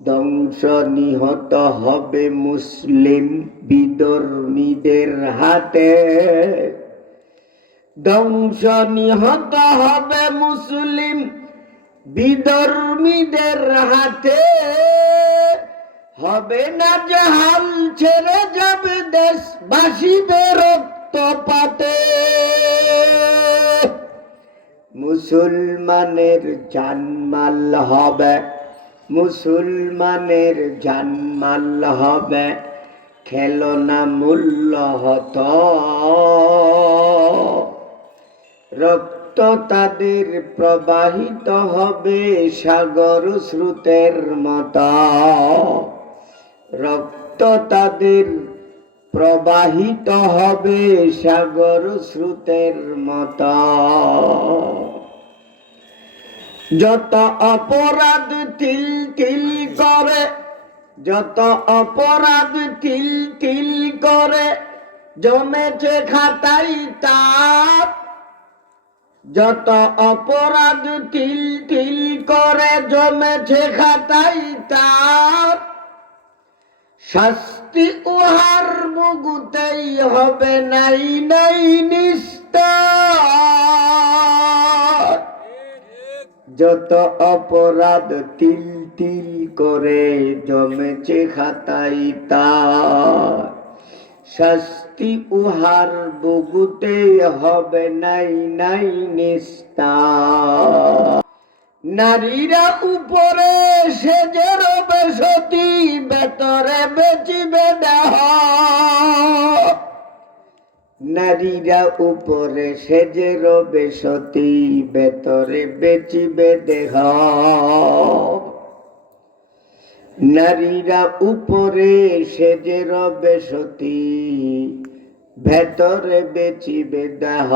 ধ্বংস নিহত হবে মুসলিম বিধর্মীদের হাতে। ধ্বংস নিহত হবে মুসলিম বিধর্মীদের হাতে। হবে না জাহাল, ছেড়ে যাবে দেশ, ভাসিবে রক্তপাতে। মুসলমানের জানমাল হবে, মুসলমানের জানমাল হবে খেলনা মূল্য হত। রক্ত তাদের প্রবাহিত হবে সাগর স্রোতের মত। রক্ত তাদের প্রবাহিত হবে সাগর স্রোতের মত। যত অপরাধ তিল তিল করে, যত অপরাধ তিল তিল করে জমেছে খাতাই তার। যত অপরাধ তিল তিল করে জমেছে খাতাই তার। শাস্তি উহার বুগুতেই হবে নাই নাই নিস্তার। যত অপরাধ তিল তিল করে জমেছে খাতাই তার। শাস্তি উহার বুগুতে হবে নাই নাই নিস্তার। নারীরা উপরে সেজের বেশতি, ভেতরে বেচিবে দেহ। নারীরা উপরে সেজের বেশতি, ভেতরে বেচিবে দেহ। নারীরা উপরে সেজের বেশতি, ভেতরে বেচিবে দেহ।